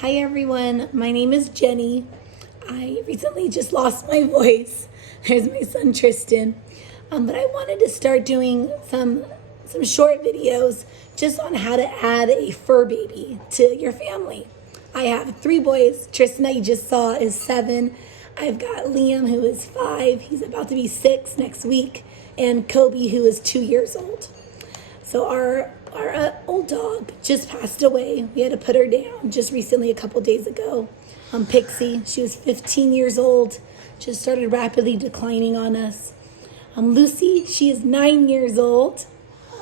Hi everyone, my name is Jenny. I recently just lost my voice. There's my son Tristan. But I wanted to start doing some short videos just on how to add a fur baby to your family. I have 3 boys. Tristan that you just saw is 7. I've got Liam who is 5. He's about to be 6 next week. And Kobe who is 2 years old. So our old dog just passed away. We had to put her down just recently, a couple days ago. Pixie, she was 15 years old, just started rapidly declining on us. Lucy, she is 9 years old.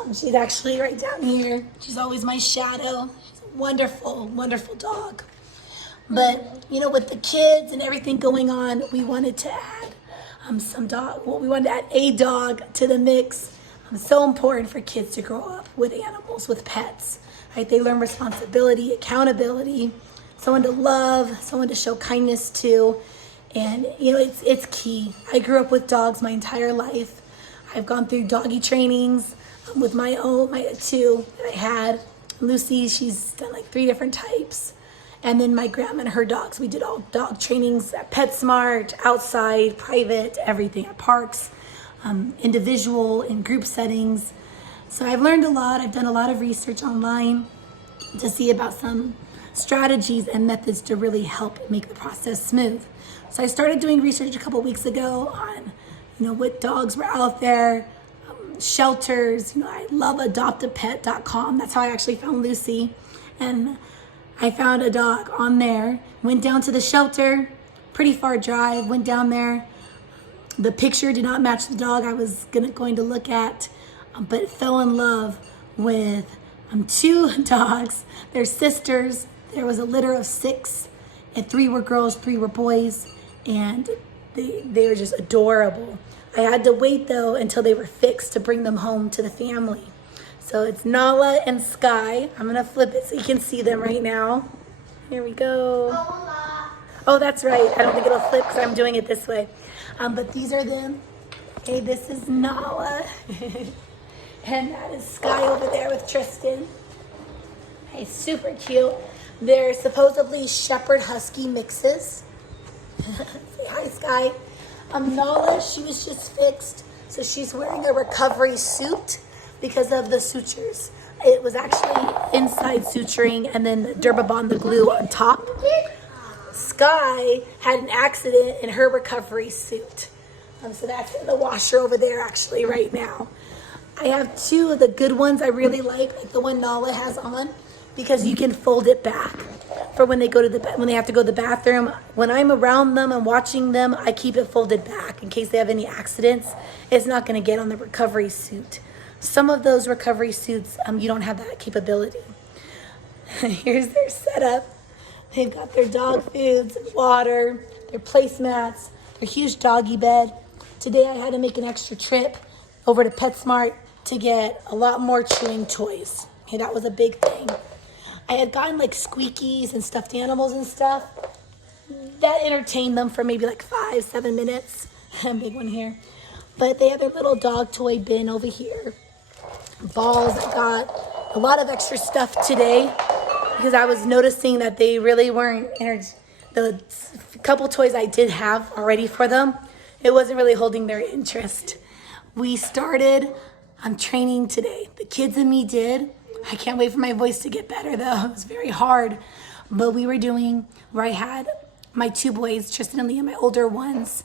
She's actually right down here. She's always my shadow. She's a wonderful, wonderful dog. But, with the kids and everything going on, we wanted to add we wanted to add a dog to the mix. It's so important for kids to grow up with animals, with pets, right? They learn responsibility, accountability, someone to love, someone to show kindness to. And, it's key. I grew up with dogs my entire life. I've gone through doggy trainings with my 2 that I had. Lucy, she's done like 3 different types. And then my grandma and her dogs. We did all dog trainings at PetSmart, outside, private, everything at parks. Individual in group settings. So I've learned a lot. I've done a lot of research online to see about some strategies and methods to really help make the process smooth. So I started doing research a couple weeks ago on, what dogs were out there, shelters. I love adoptapet.com. That's how I actually found Lucy. And I found a dog on there, went down to the shelter, pretty far drive, went down there. The picture did not match the dog I was going to look at, but fell in love with 2 dogs. They're sisters. There was a litter of 6, and 3 were girls, 3 were boys, and they were just adorable. I had to wait, though, until they were fixed to bring them home to the family. So it's Nala and Sky. I'm going to flip it so you can see them right now. Here we go. Oh, that's right. I don't think it'll flip because I'm doing it this way. But these are them. Okay, this is Nala. And that is Sky over there with Tristan. Hey, super cute. They're supposedly Shepherd Husky mixes. Say hi, Sky. Nala, she was just fixed. So she's wearing a recovery suit because of the sutures. It was actually inside suturing and then the Durabond, the glue on top. Sky had an accident in her recovery suit. So that's in the washer over there actually right now. I have 2 of the good ones I really like the one Nala has on, because you can fold it back for when they when they have to go to the bathroom. When I'm around them and watching them, I keep it folded back in case they have any accidents. It's not going to get on the recovery suit. Some of those recovery suits, you don't have that capability. Here's their setup. They've got their dog foods, water, their placemats, their huge doggy bed. Today I had to make an extra trip over to PetSmart to get a lot more chewing toys. Okay, that was a big thing. I had gotten like squeakies and stuffed animals and stuff. That entertained them for maybe like 5-7 minutes. Big one here. But they have their little dog toy bin over here. Balls, I got a lot of extra stuff today, because I was noticing that they really weren't, the couple toys I did have already for them, it wasn't really holding their interest. We started training today. The kids and me did. I can't wait for my voice to get better though. It was very hard. But we were doing where I had my 2 boys, Tristan and Liam, my older ones.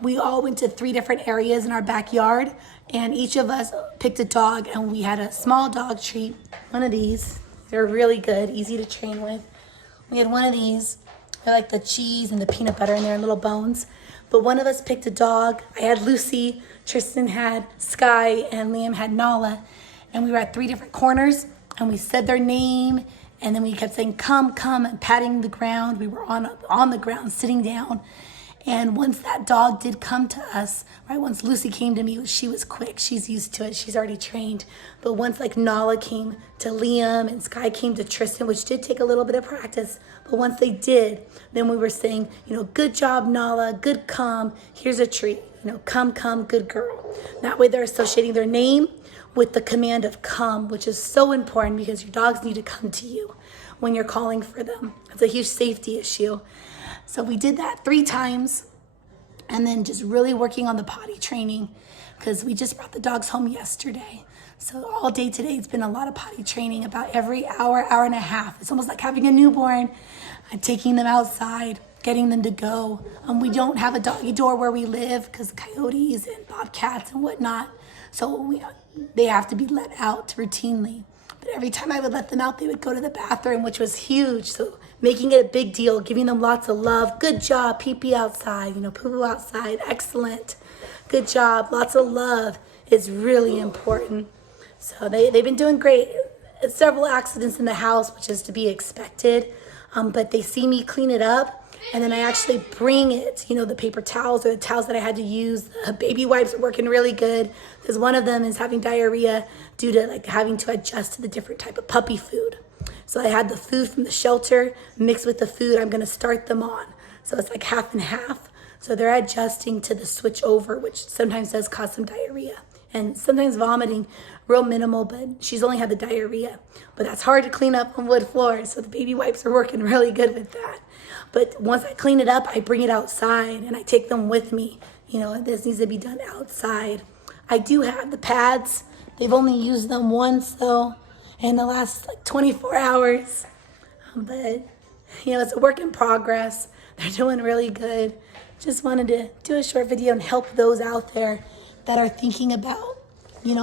We all went to 3 different areas in our backyard, and each of us picked a dog, and we had a small dog treat, one of these. They're really good, easy to train with. We had one of these. I like the cheese and the peanut butter in there and little bones. But one of us picked a dog. I had Lucy, Tristan had Sky, and Liam had Nala. And we were at 3 different corners, and we said their name, and then we kept saying, come, come, and patting the ground. We were on the ground, sitting down. And once that dog did come to us, right, once Lucy came to me, she was quick. She's used to it. She's already trained. But once like Nala came to Liam and Sky came to Tristan, which did take a little bit of practice, but once they did, then we were saying, good job, Nala, good come, here's a treat, come, good girl. That way they're associating their name with the command of come, which is so important because your dogs need to come to you. when you're calling for them. It's a huge safety issue. So we did that 3 times, and then just really working on the potty training because we just brought the dogs home yesterday. So all day today, it's been a lot of potty training, about every hour, hour and a half. It's almost like having a newborn. I'm taking them outside, getting them to go. We don't have a doggy door where we live because coyotes and bobcats and whatnot. So they have to be let out routinely. But every time I would let them out, they would go to the bathroom, which was huge. So making it a big deal, giving them lots of love. Good job, pee-pee outside, poo-poo outside, excellent. Good job, lots of love is really important. So they've been doing great. Several accidents in the house, which is to be expected. But they see me clean it up. And then I actually bring it, the paper towels or the towels that I had to use. Baby wipes are working really good because one of them is having diarrhea due to having to adjust to the different type of puppy food. So I had the food from the shelter mixed with the food I'm going to start them on. So it's half and half. So they're adjusting to the switch over, which sometimes does cause some diarrhea. And sometimes vomiting, real minimal, but she's only had the diarrhea. But that's hard to clean up on wood floors, so the baby wipes are working really good with that. But once I clean it up, I bring it outside and I take them with me. This needs to be done outside. I do have the pads. They've only used them once, though, in the last 24 hours. But, it's a work in progress. They're doing really good. Just wanted to do a short video and help those out there that are thinking about,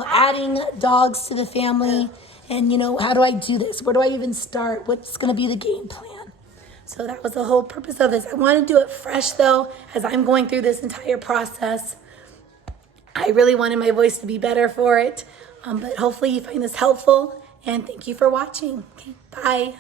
adding dogs to the family. And, how do I do this? Where do I even start? What's going to be the game plan? So that was the whole purpose of this. I want to do it fresh, though, as I'm going through this entire process. I really wanted my voice to be better for it. But hopefully you find this helpful. And thank you for watching. Okay, bye.